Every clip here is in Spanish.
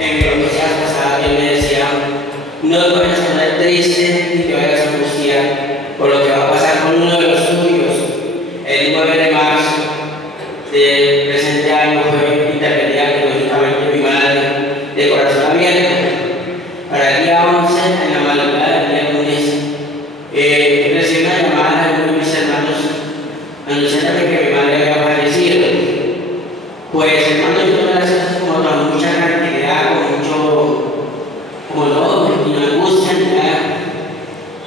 en mi universidad pasada alguien me decía, no te vayas a poner triste ni te vayas a angustiar por lo que va a pasar con uno de los tuyos. El 9 de marzo del presente año fue intervenida quirúrgicamente mi madre de corazón abierto. Para el día 11, en la madrugada del día lunes, recibí una llamada de uno de mis hermanos anunciándome que mi madre había fallecido. Pues hermano, yo tomé las cosas como con mucha tranquilidad, con mucho, como no, ni angustia ni nada.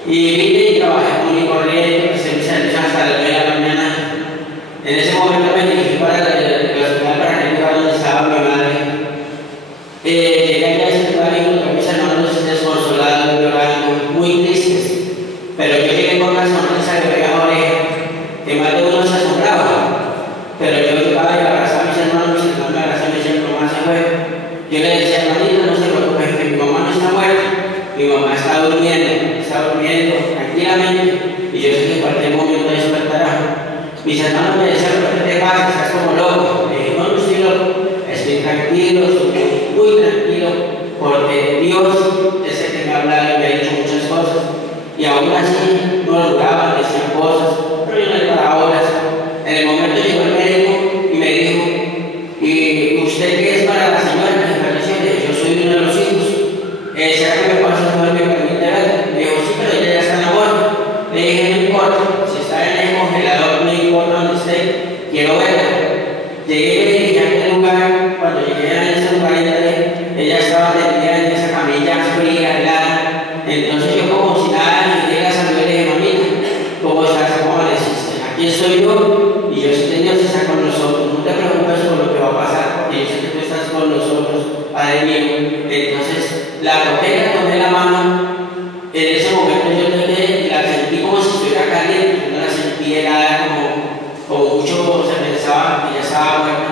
Y vine y trabajé con mi corriente, empecé mi servicio hasta las 9 de la mañana. En ese momento me dirigí para el hospital para el lugar donde estaba mi madre. Llegué allá a ese lugar y encontré a mis hermanos desconsolados, llorando, muy tristes. Pero yo llegué con una sonrisa de oreja a oreja, que más de uno se asombraba. Pero yo llegaba y abrazaba a mis hermanos me abrazaban y me decían, mamá se fue. Yo le decía, hermanita, no se preocupe, que mi mamá no está muerta, mi mamá está durmiendo tranquilamente, y yo sé que en cualquier momento despertará. Mis hermanos me decían, ¿pero qué te pasa? Estás como loco. Le dije, no, no estoy loco, estoy tranquilo, estoy muy tranquilo, porque Dios es el que me ha hablado y me ha dicho muchas cosas. Y aún así no duraban, decían cosas, pero yo no le paraba horas. En el momento llegó el médico y me dijo, ¿y usted qué es para la señora que me falleció? Le dije, yo soy uno de los hijos. ¿Será que me pasa a me permite ver? Me dijo, sí, pero ella ya está en la muerte. Le dije, no importa, si está en el congelador, no importa donde esté, quiero verla. Llegué y me dirigí a aquel lugar. Cuando llegué a ese lugar, ella estaba tendida en esa camilla fría, helada. Entonces yo como si nada, llegué a la salud y le dije, mamita, ¿cómo estás? ¿Cómo amaneciste? Aquí estoy yo y yo sé que Dios está con nosotros. No te preocupes por lo que va a pasar, porque yo sé que tú estás con nosotros, Padre mío. Entonces la toqué, la tomé la mano. En ese momento yo toqué y la sentí como si estuviera caliente. No la sentí helada, como mucho se pensaba que ya estaba muerta.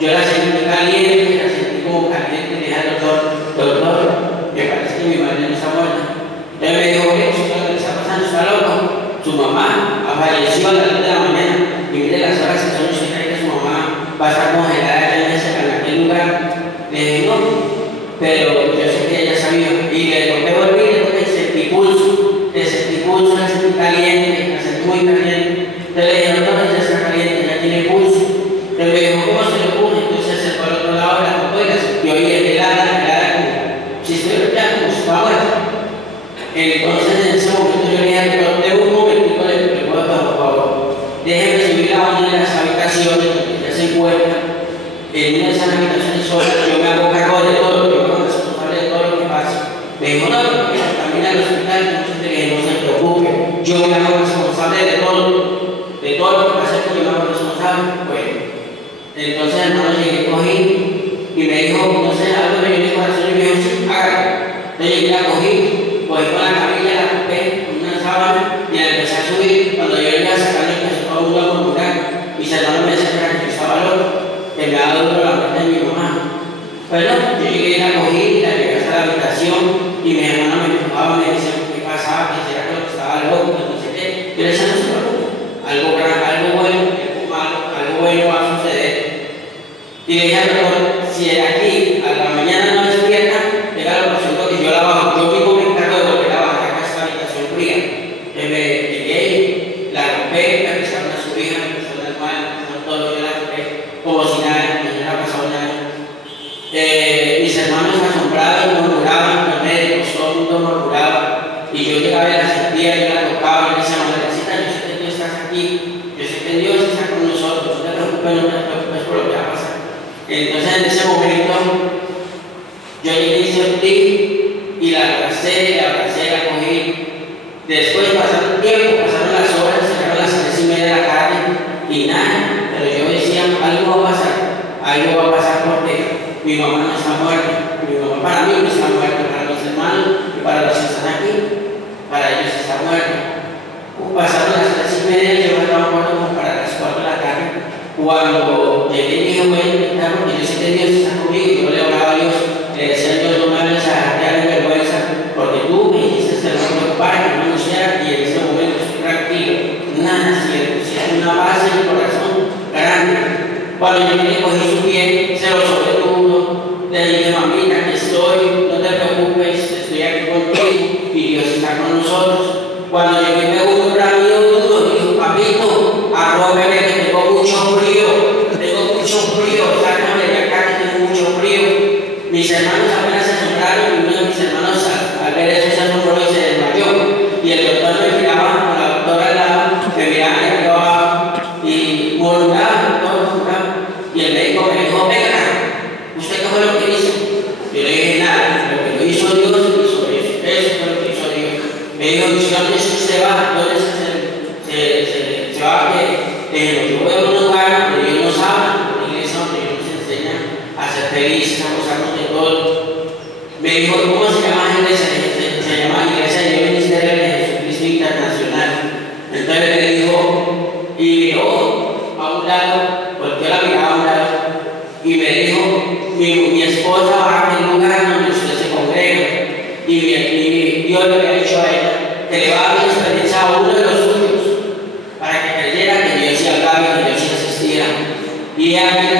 Yo la sentí caliente, la sentí como caliente. Le dije al doctor, me parece que mi madre no está muerta. Él me dijo, ¿qué está pasando? ¿Está loco? Su mamá falleció a las 2 de la mañana y mire las horas que son, y cree que su mamá va a estar congelada allá en aquel lugar. Le dije, no, pero yo sé que ella sabía. Y le toqué volver y le toqué, sentí pulso, la sentí caliente, la sentí muy caliente. Entonces le dije, no, ella está caliente, ya tiene pulso. Entonces me dijo, ¿cómo se le puso? Entonces se acercó al otro lado de la tocó y la sintió y helada, como si estuviera ya como si estaba muerta. Entonces en ese momento yo le dije, pero de un momentico le digo, por favor, déjeme subir la onda de las habitaciones donde ya se encuentra. En una de esas habitaciones solas, yo me hago cargo de todo, yo me hago responsable de todo lo que pasa. Me dijo, no, porque también al hospital, entonces le dije, no se preocupe, yo me hago responsable de todo lo que pasa, que yo me hago responsable. Bueno, entonces hermano llegué, cogí y me dijo, no sé, algo me dio en mi corazón y me dijo, sí, hágalo. Entonces llegué, la cogí con la camilla, la toqué con una sábana y la empecé a subir. Cuando yo iba a sacarle, empezó todo el mundo a murmurar. Mis hermanos me decían que yo estaba loco, que me daba duro la muerte de mi mamá. Pero yo llegué, la cogí, la llevé hasta la habitación y mi hermano me empujaba, me decía qué pasaba, que era que estaba loco, que no sé qué. Yo le decía, no se preocupe, algo bueno, algo malo, algo bueno va a suceder. Y le dije al doctor, si de aquí a la mañana no despierta, llega la opción que yo la bajo, yo mismo me encargo de volver a bajar a esta habitación fría. Me llegué, la rompé, me empezaron a subir, me empezaron a armar, me empezaron todo, yo la rompé, como si nada, no hubiera pasado nada. Mis hermanos asombrados murmuraban, los médicos, todo el mundo murmuraba, y yo llegaba y la sentía, yo la tocaba, y me decía, madrecita, yo sé que tú estás aquí, yo sé que Dios está con nosotros, no te preocupes por lo que va a pasar. Entonces en ese momento yo llegué y sentí y la abracé, la cogí. Después pasaron tiempo, pasaron las horas, llegaron las 3:30 de la tarde y nada, pero yo decía, algo va a pasar porque mi mamá no está muerta, mi mamá para mí no está muerta, para los hermanos y para los que están aquí, para ellos está muerta. Pasaron las 3:30, yo estaba muerto como para las 4 de la tarde. Cuando llegué y dije, voy a intentar porque yo sé que Dios está conmigo y yo le oraba a Dios, le decía a Dios, no me hables a dejar de vergüenza, porque tú me dijiste que no me preocupara, que no me hiciera, y en ese momento estoy tranquilo, nada cierto, siento una paz en mi corazón grande. Cuando yo le cogí su pie, se lo sobré todo, le dije, mamita, que involucrado, todo involucrado. Y el médico me dijo, venga, ¿usted qué fue lo que hizo? Yo le dije, nada, lo que lo hizo Dios, hizo eso. Eso fue lo que hizo Dios. Me dijo, ¿y dónde se va? ¿Dónde se va? Yo voy a un lugar donde Dios nos habla, una iglesia donde Dios nos enseña a ser felices, a gozarnos de todo. Me dijo, ¿cómo se llama la iglesia? Se llama Iglesia de Dios Ministerio de Jesucristo Internacional. Entonces me dijo, y miró a un lado, volteó la mirada a un lado, y me dijo, mi esposa va a aquel lugar donde usted se congrega, y Dios le había dicho a ella que le va a dar experiencia a uno de los suyos, para que creyera que Dios se hablaba y que Dios se asistía. Y ella